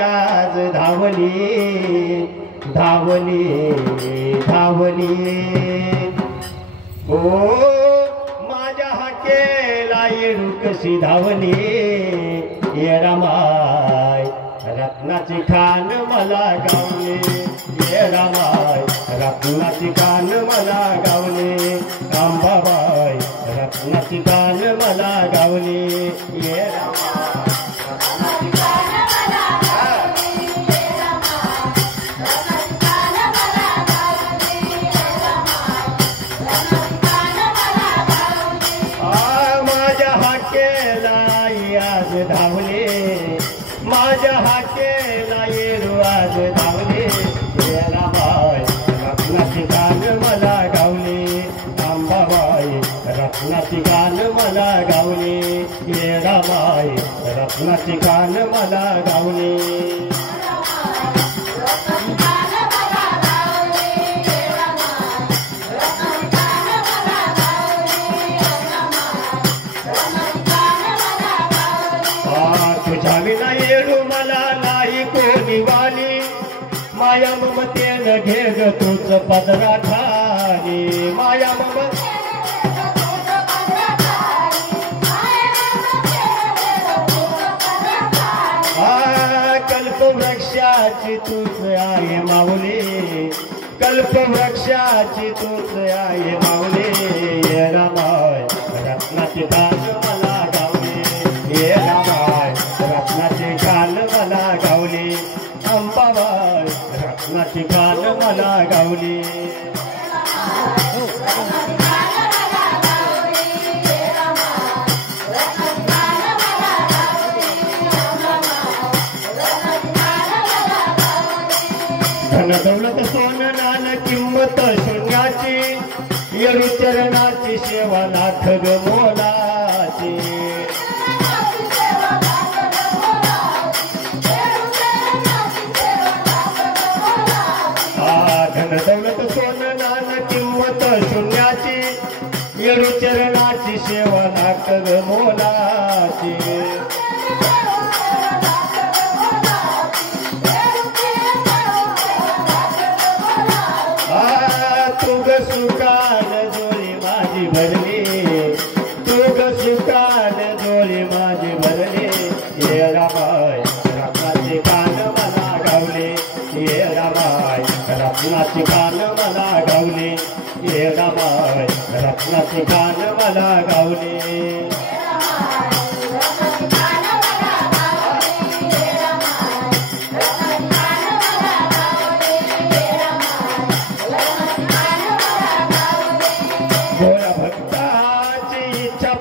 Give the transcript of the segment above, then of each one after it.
आज धावली धावली धावली ओ माझ्या हाकेला येडू कशी धावली ये रमाय रत्नाची खान मला गावली ये रमाय रत्नाची खान मला गावली अंबाबाई रत्नाची खान मला गावली ये रमाय धावले माझ्या हाकेला येडू आज धावले ये रमाय रत्नाची गान मला गावले अंबाबाई रत्नाची गान मला गावले ये रमाय रत्नाची गान मला गावले येडू मला नाही कोणी वाली माया ममतेनं घे ग तूच पदरा खाली माया कल्पवृक्षाची तूच आहे माऊली कल्पवृक्षाची तूच आहे माऊली ये रमाय रत्नाची खान मला गावली ये रमाय रत्नाची खान मला गावली अंबाबाई रत्नाची खान मला गावली धन दौलत सोन नान किंमत शून्याची येडू चरणाची सेवा लाख ग मोलाची धन दौलत सोन नान किंमत शून्याची येडू चरणाची सेवा लाख ग मोलाची तुग सुकान जोडी माझी भरली तुग सुकान जोडी माझी भरली ये रमाय रत्नाची खान मला गावले ये रमाय रत्नाची खान मला गावले ये रमाय रत्नाची खान मला गावले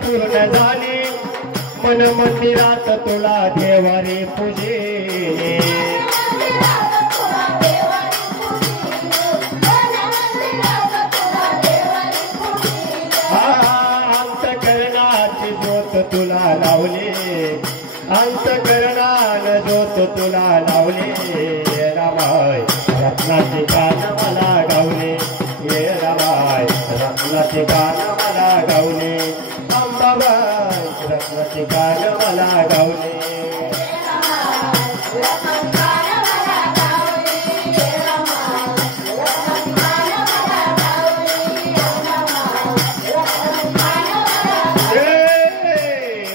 पूर्ण झाली मन मंदिरात तुला देवारे पूजे अंतकरणाची ज्योत तुला लावले अंतकरणान ज्योत तुला लावले ये रमाय रत्नाची खान मला गावले ये रमाय रत्नाची खान मला गावले अंबाबाई रत्नाची खान मला गावले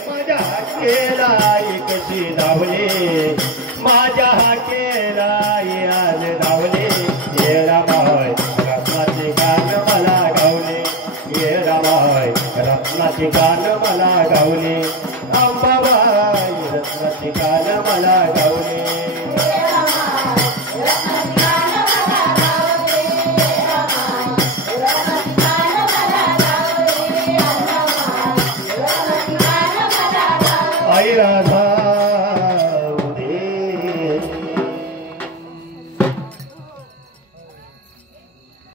माझ्या हाकेला कशी धावले माझ्या हाकेला आज धावले ये रमाय रत्नाची खान मला गावले ये रमाय रत्नाची खान मला गावले अंबाबाई रत्नाची खान मला गावले आई राधा